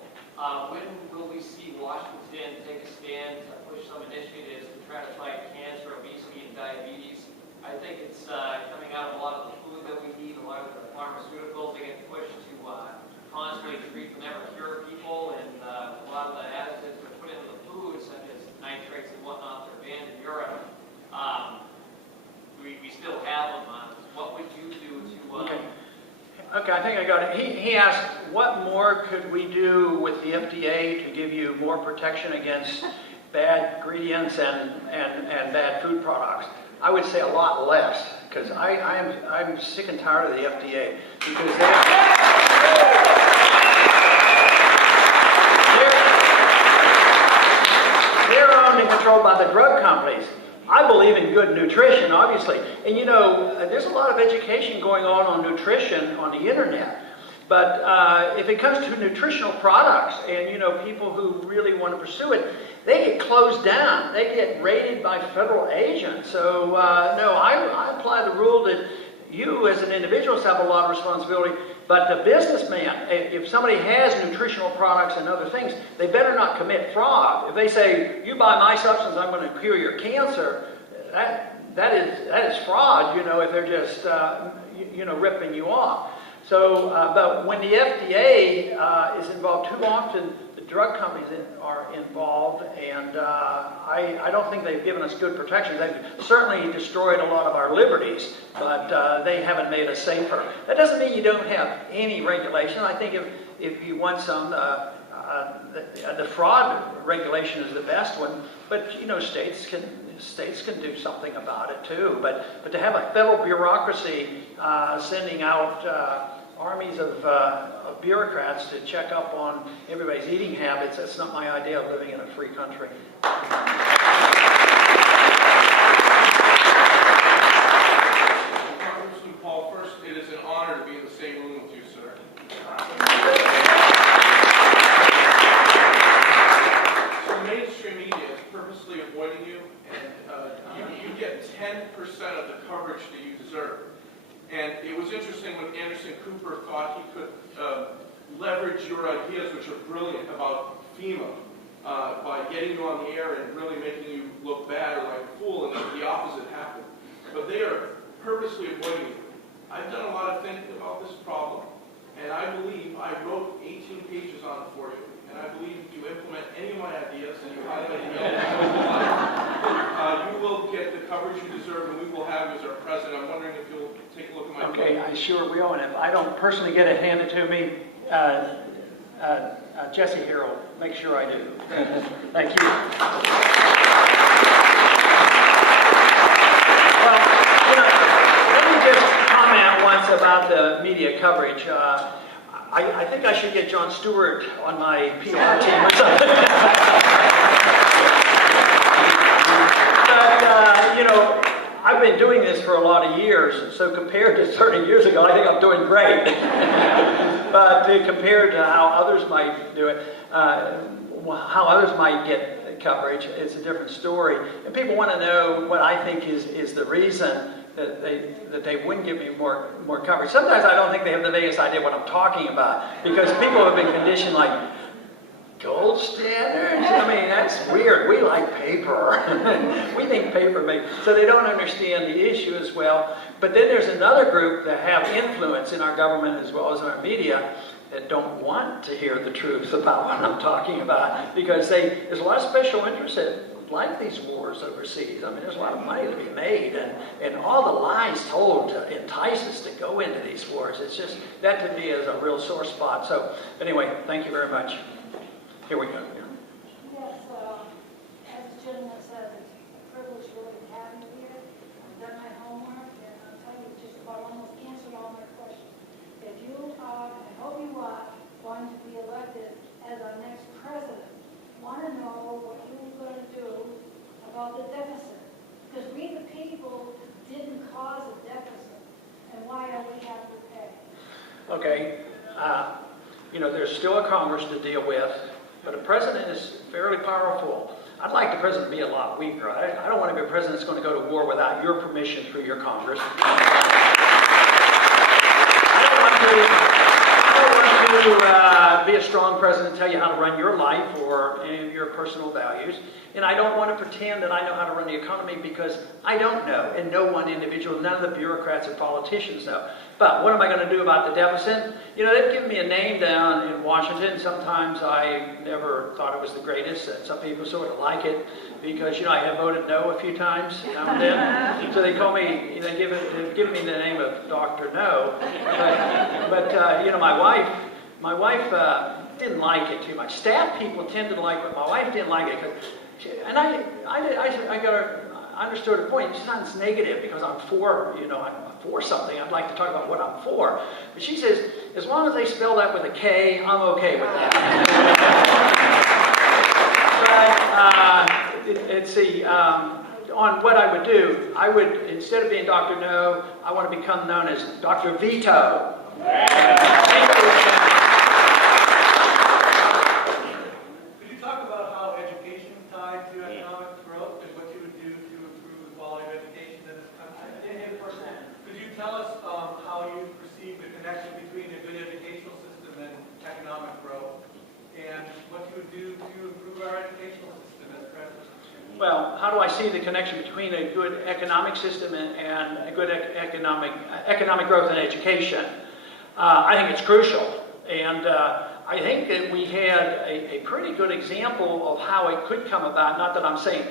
When will we see Washington take a stand to push some initiatives to try to fight cancer, obesity, and diabetes? I think it's coming out of a lot of the food that we eat, a lot of the pharmaceuticals. They get pushed to constantly treat but never cure people, and a lot of the additives that are put into the food, such as nitrates and whatnot, they're banned in Europe. We still have them. What would you do to... Okay, I think I got it. He asked, what more could we do with the FDA to give you more protection against bad ingredients and bad food products? I would say a lot less, because I'm sick and tired of the FDA, because they're owned and controlled by the drug companies. I believe in good nutrition, obviously. And you know, there's a lot of education going on nutrition on the internet. But if it comes to nutritional products and, you know, people who really want to pursue it, they get closed down. They get raided by federal agents. So, no, I apply the rule that you as an individual have a lot of responsibility, but the businessman, if somebody has nutritional products and other things, they better not commit fraud. If they say, you buy my substance, I'm going to cure your cancer, that is fraud, you know, if they're just, you know, ripping you off. So, but when the FDA is involved, too often the drug companies are involved, and I don't think they've given us good protection. They've certainly destroyed a lot of our liberties, but they haven't made us safer. That doesn't mean you don't have any regulation. I think if you want some, the fraud regulation is the best one, but you know, states can do something about it too. But to have a federal bureaucracy sending out armies of bureaucrats to check up on everybody's eating habits, that's not my idea of living in a free country. Congressman Paul, first, it is an honor to be in the same room with you, sir. So mainstream media is purposely avoiding you, and you get 10% of the coverage that you deserve. And it was interesting when Anderson Cooper thought he could leverage your ideas, which are brilliant, about FEMA, by getting you on the air and really making you look bad or like a fool, and the opposite happened. But they are purposely avoiding you. I've done a lot of thinking about this problem, and I believe I wrote 18 pages on it for you. And I believe if you implement any of my ideas and you highlight any you will get the coverage you deserve, and we will have you as our president. I'm wondering if you'll take a look at my book. Okay, I sure will. And if I don't personally get it handed to me, Jesse here will make sure I do. Thank you. Well, you know, let me just comment once about the media coverage. I think I should get Jon Stewart on my PR team or something. But, you know, I've been doing this for a lot of years, so compared to 30 years ago, I think I'm doing great. But compared to how others might do it, how others might get coverage, it's a different story. And people want to know what I think is the reason that they wouldn't give me more coverage. Sometimes I don't think they have the vaguest idea what I'm talking about, because people have been conditioned like, gold standards? I mean, that's weird. We like paper. We think paper makes... So they don't understand the issue as well. But then there's another group that have influence in our government as well as in our media that don't want to hear the truth about what I'm talking about, because there's a lot of special interests that like these wars overseas. I mean, there's a lot of money to be made, and all the lies told to entice us to go into these wars. It's just, that to me is a real sore spot. So anyway, thank you very much. Here we go. Yes, as the gentleman said, it's a privilege really to have you here. I've done my homework, and I'll tell you, just about almost answered all my questions. If you are, and I hope you are, going to be elected as our next president, want to know what you're going to do about the deficit. Because we, the people, didn't cause a deficit, and why are we having to pay? Okay, there's still a Congress to deal with, but a president is fairly powerful. I'd like the president to be a lot weaker. I don't want to be a president that's going to go to war without your permission through your Congress. I don't want to be a strong president and tell you how to run your life or any of your personal values. And I don't want to pretend that I know how to run the economy, because I don't know, and no one individual, none of the bureaucrats or politicians know. But what am I going to do about the deficit? They've given me a name down in Washington. Sometimes I never thought it was the greatest, and some people sort of like it because, I have voted no a few times now and then. So they call me, they've given me the name of Dr. No. But my wife didn't like it too much. Staff people tended to like it, but my wife didn't like it. And I understood her point. It sounds negative because I'm for, I'm for something. I'd like to talk about what I'm for. But she says, as long as they spell that with a K, I'm okay with that. But on what I would do, instead of being Dr. No, I want to become known as Dr. Veto. Could you talk about how education tied to economic growth and what you would do to improve the quality of education in this country? Could you tell us how you perceive the connection between a good educational system and economic growth, and what you would do to improve our educational system as president? Well, how do I see the connection between a good economic system and a good economic growth and education? I think it's crucial, and I think that we had a pretty good example of how it could come about. Not that I'm saying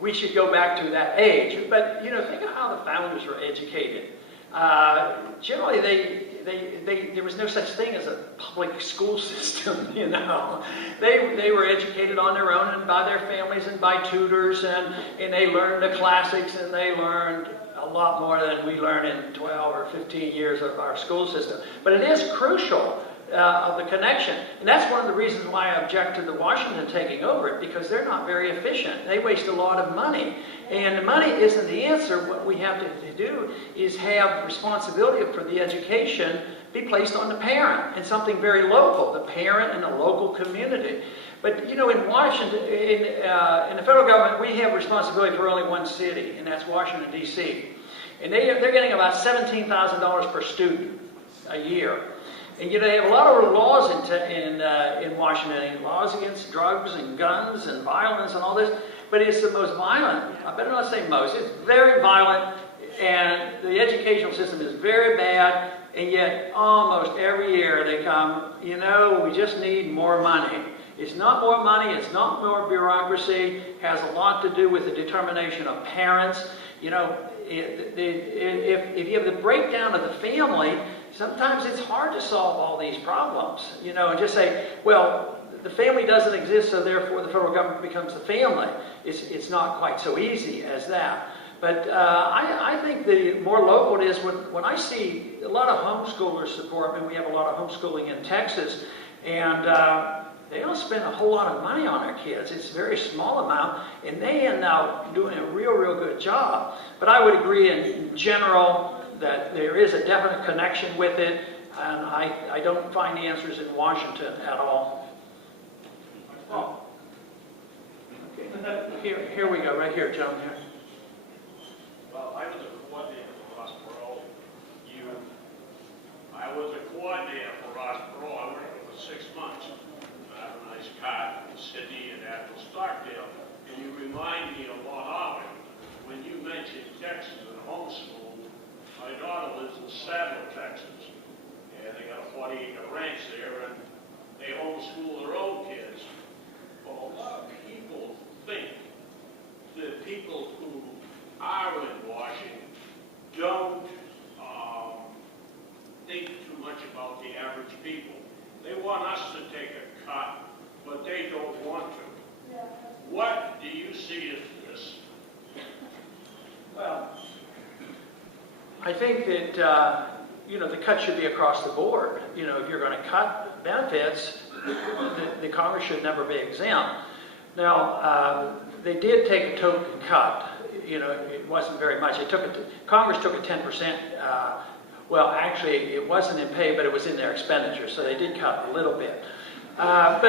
we should go back to that age, but think of how the founders were educated. Generally, there was no such thing as a public school system. They were educated on their own and by their families and by tutors, and they learned the classics, and they learned a lot more than we learn in 12 or 15 years of our school system. But it is crucial of the connection. And that's one of the reasons why I object to the Washington taking over it, because they're not very efficient. They waste a lot of money. And money isn't the answer. What we have to do is have responsibility for the education be placed on the parent, and something very local, the parent and the local community. But in Washington, in the federal government, we have responsibility for only one city, and that's Washington, D.C. And they're getting about $17,000 per student a year. And they have a lot of laws in Washington, laws against drugs and guns and violence and all this. But it's the most violent. I better not say most. It's very violent, and the educational system is very bad. And yet, almost every year they come. We just need more money. It's not more money. It's not more bureaucracy. It has a lot to do with the determination of parents. If you have the breakdown of the family, sometimes it's hard to solve all these problems. And just say, well, the family doesn't exist, so therefore the federal government becomes the family. It's not quite so easy as that. But I think the more local it is, when I see a lot of homeschoolers support me, we have a lot of homeschooling in Texas, and they don't spend a whole lot of money on their kids. It's a very small amount, and they end up doing a real good job. But I would agree in general that there is a definite connection with it, and I don't find the answers in Washington at all. Oh. Okay. Here we go, right here, John. Here. Well, I was a coordinator for Ross Perot. I was a coordinator for Ross Perot. I worked for 6 months. I have a nice car in Sydney and Admiral Stockdale. And you remind me of Long Island. When you mentioned Texas and homeschool, my daughter lives in Sadler, Texas. and they got a 40-acre ranch there, and they homeschool their own kids. But a lot of people think that people who are in Washington don't think too much about the average people. They want us to take a cut, but they don't want to. Yeah. What do you see as this? Well, I think that, the cut should be across the board. If you're going to cut benefits, the Congress should never be exempt. Now, they did take a token cut. It wasn't very much. Congress took a 10%. Well, actually, it wasn't in pay, but it was in their expenditure, so they did cut a little bit. But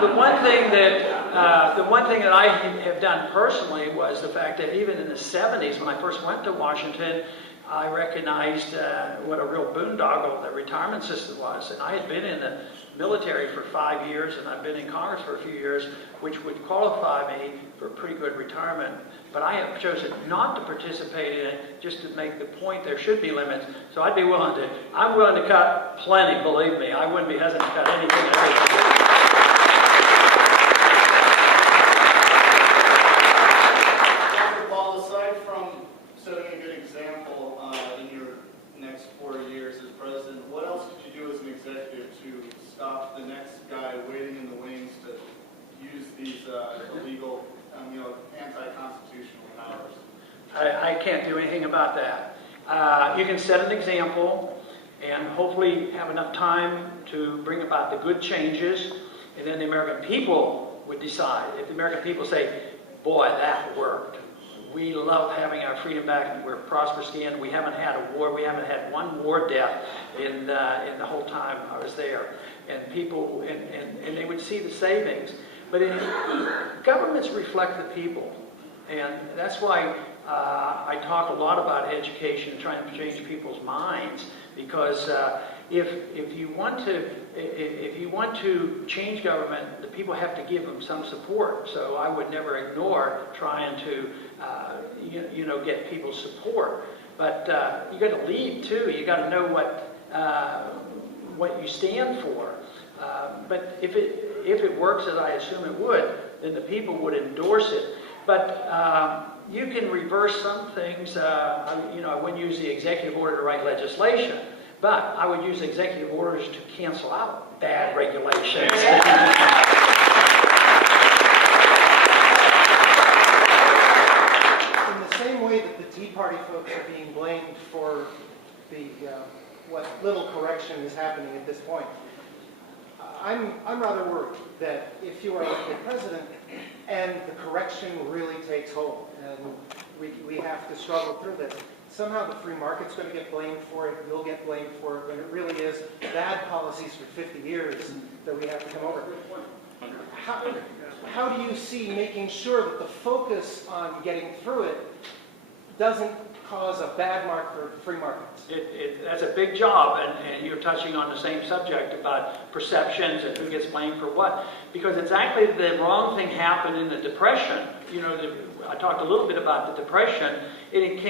the one thing that I have done personally was the fact that even in the 70s, when I first went to Washington, I recognized what a real boondoggle the retirement system was. And I had been in the military for 5 years, and I've been in Congress for a few years, which would qualify me for a pretty good retirement. But I have chosen not to participate in it, just to make the point there should be limits. So I'm willing to cut plenty, believe me. I wouldn't be hesitant to cut anything and everything. Dr. Paul, aside from setting a good example in your next 4 years as president, what else could you do as an executive to stop the next guy waiting in the wings to use these illegal, anti-constitutional powers? I can't do anything about that. You can set an example and hopefully have enough time to bring about the good changes, and then the American people would decide. If the American people say, boy, that worked. We love having our freedom back, and we're prosperous again. We haven't had a war. We haven't had one war death in the whole time I was there. And people, and they would see the savings. But governments reflect the people. And that's why I talk a lot about education, trying to change people's minds. Because if you want to change government, the people have to give them some support. So I would never ignore trying to get people's support. But you got to lead too. You got to know what you stand for. But if it works, as I assume it would, then the people would endorse it. But you can reverse some things. I wouldn't use the executive order to write legislation, but I would use executive orders to cancel out bad regulations. In the same way that the Tea Party folks are being blamed for the what little correction is happening at this point, I'm rather worried that if you are elected president and the correction really takes hold and we have to struggle through this, somehow the free market's going to get blamed for it, you'll get blamed for it, when it really is bad policies for 50 years that we have to come over. How do you see making sure that the focus on getting through it doesn't cause a bad mark for free markets? That's a big job, and you're touching on the same subject about perceptions and who gets blamed for what. Because exactly the wrong thing happened in the Depression. I talked a little bit about the Depression. It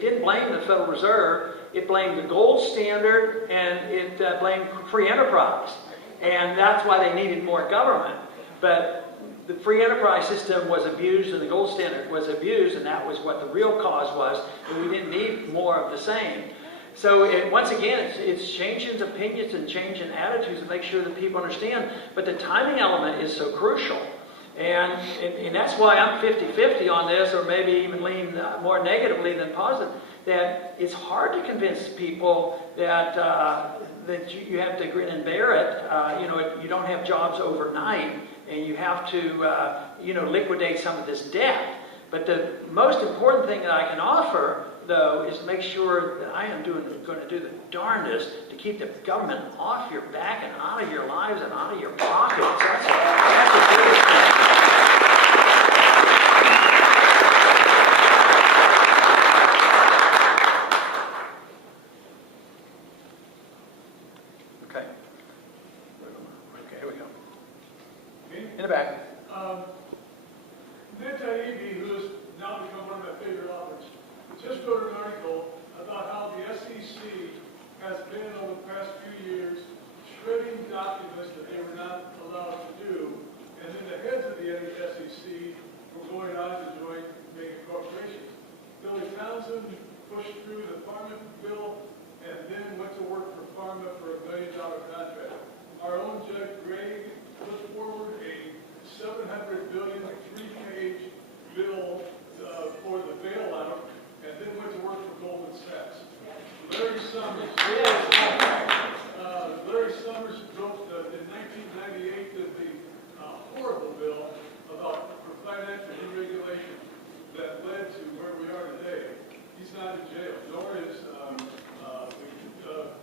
didn't blame the Federal Reserve. It blamed the gold standard, and it blamed free enterprise. And that's why they needed more government. But the free enterprise system was abused and the gold standard was abused, and that was what the real cause was, and we didn't need more of the same. So once again, it's changing opinions and changing attitudes to make sure that people understand, but the timing element is so crucial. And that's why I'm 50-50 on this, or maybe even lean more negatively than positive, that it's hard to convince people that you have to grin and bear it. You don't have jobs overnight, and you have to liquidate some of this debt. But the most important thing that I can offer, though, is make sure that I am going to do the darndest to keep the government off your back and out of your lives and out of your pockets. That's a big thing. Okay. Okay, here we go. In the back. Ned Taibbi, who has now become one of my favorite authors, just wrote an article about how the SEC has been over the past few years shredding documents that they were not allowed to do, and then the heads of the SEC were going on to join mega corporations. Billy Townsend pushed through the Pharma bill and then went to work for Pharma for $1 million contract. Our own Judge Gregg put forward a $700 billion, 3-page bill for the bailout, and then went to work for Goldman Sachs. Larry Summers wrote in 1998 the horrible bill about for financial deregulation that led to where we are today. He's not in jail, nor is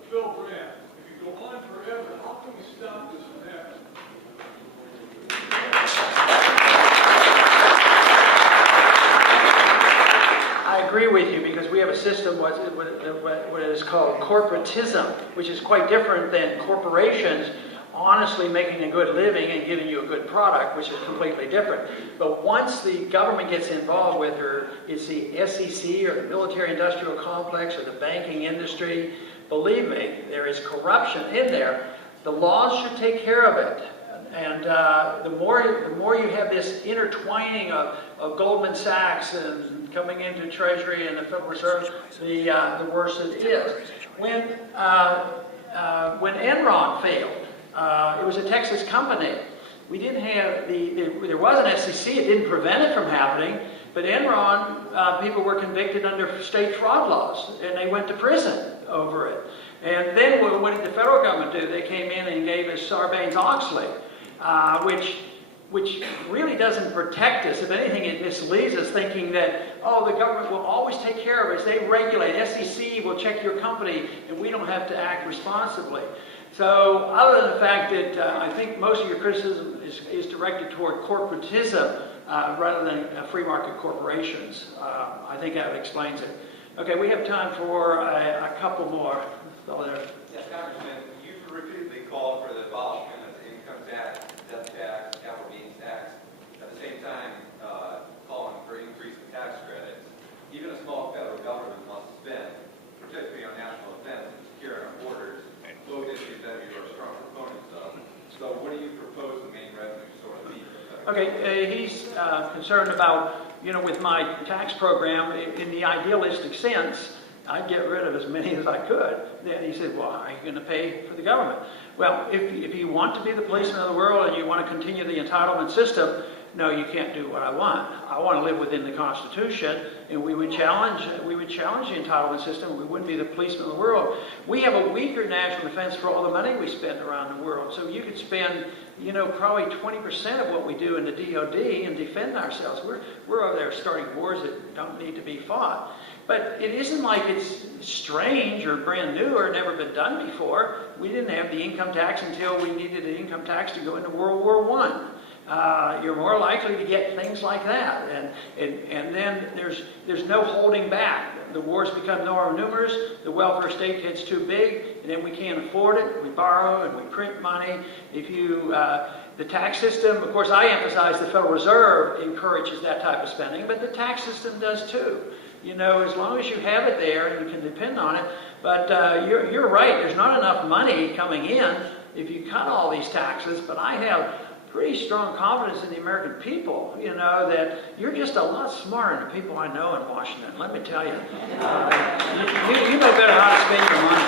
Phil Brandt. If you go on forever, how can we stop this from happening? I agree with you because we have a system, what is called corporatism, which is quite different than corporations honestly making a good living and giving you a good product, which is completely different. But once the government gets involved, whether it's the SEC or the military-industrial complex or the banking industry, believe me, there is corruption in there. The laws should take care of it. And the more you have this intertwining of Goldman Sachs and coming into Treasury and the Federal Reserve, the worse it is. When Enron failed, it was a Texas company. We didn't have there was an SEC. It didn't prevent it from happening. But Enron, people were convicted under state fraud laws, and they went to prison over it. And then what did the federal government do? They came in and gave us Sarbanes-Oxley, which really doesn't protect us. If anything, it misleads us, thinking that, oh, the government will always take care of us. They regulate. SEC will check your company, and we don't have to act responsibly. So other than the fact that I think most of your criticism is directed toward corporatism rather than free market corporations, I think that explains it. Okay, we have time for a couple more. Yes, Congressman, you've repeatedly called for the abolishment of the income tax, death tax, capital gains tax. At the same time, calling for increase in tax credits. Even a small federal government must spend, particularly on national defense and securing our borders, both issues that you are strong proponents of. So what do you propose the main revenue source to be? Okay, he's concerned about, with my tax program, in the idealistic sense, I'd get rid of as many as I could. Then he said, well, how are you going to pay for the government? Well, if you want to be the policeman of the world and you want to continue the entitlement system, no, you can't do what I want. I want to live within the Constitution, and we would challenge the entitlement system. We wouldn't be the policeman of the world. We have a weaker national defense for all the money we spend around the world. So you could spend, probably 20% of what we do in the DOD and defend ourselves. We're over there starting wars that don't need to be fought. But it isn't like it's strange or brand new or never been done before. We didn't have the income tax until we needed the income tax to go into World War I. You're more likely to get things like that. And then there's no holding back. The wars become more numerous, the welfare state gets too big, and then we can't afford it. We borrow and we print money. The tax system, of course, I emphasize the Federal Reserve encourages that type of spending, but the tax system does too. As long as you have it there, you can depend on it. But you're right, there's not enough money coming in if you cut all these taxes, but I have pretty strong confidence in the American people, that you're just a lot smarter than the people I know in Washington, let me tell you. You know better how to spend your money.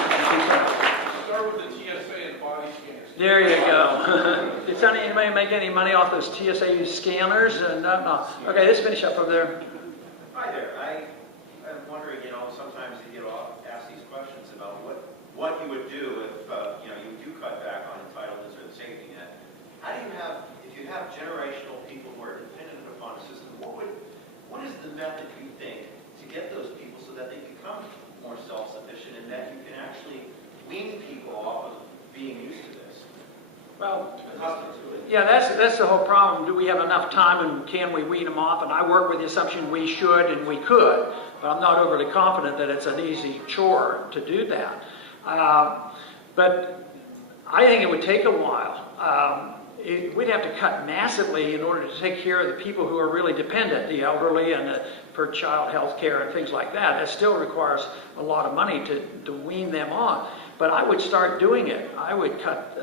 Start with the TSA and body scanners. There you go. Did anybody make any money off those TSA scanners? No. Okay, let's finish up over there. Hi there. I'm wondering, sometimes you ask these questions about what you would do if, you do cut back on entitlements or the safety net. How do you if you have generational people who are dependent upon a system, what is the method you think to get those people so that they become more self-sufficient and that you can actually wean people off of being used to this? Well, accustomed to it. yeah, that's the whole problem. Do we have enough time and can we wean them off? And I work with the assumption we should and we could, but I'm not overly confident that it's an easy chore to do that. But I think it would take a while. We'd have to cut massively in order to take care of the people who are really dependent, the elderly and for child health care and things like that. That still requires a lot of money to wean them on. But I would start doing it. I would cut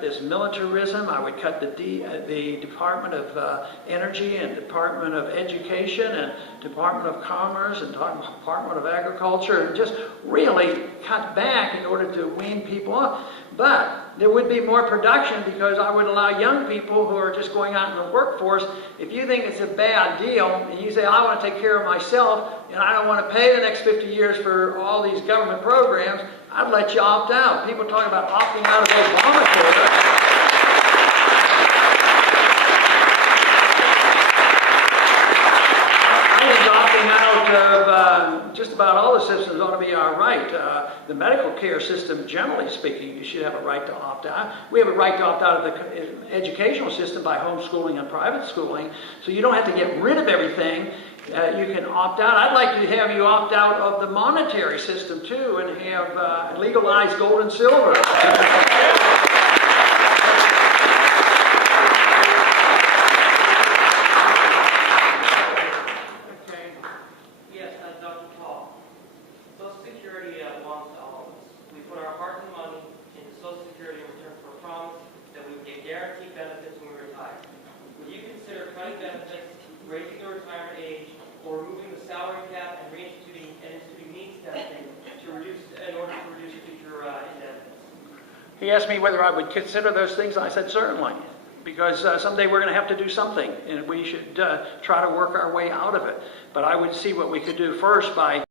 this militarism. I would cut the Department of Energy and Department of Education and Department of Commerce and Department of Agriculture, and just really cut back in order to wean people off. But there would be more production because I would allow young people who are just going out in the workforce. If you think it's a bad deal and you say, I want to take care of myself and I don't want to pay the next 50 years for all these government programs, I'd let you opt out. People talk about opting out of Obamacare. Just about all the systems ought to be all right. The medical care system, generally speaking, you should have a right to opt out. We have a right to opt out of the educational system by homeschooling and private schooling, so you don't have to get rid of everything. You can opt out. I'd like to have you opt out of the monetary system too and have legalized gold and silver. Guaranteed benefits when we retire. Would you consider cutting benefits, raising the retirement age, or removing the salary cap and reinstituting needs testing in order to reduce future indebtedness? He asked me whether I would consider those things. I said certainly, because someday we're going to have to do something, and we should try to work our way out of it. But I would see what we could do first by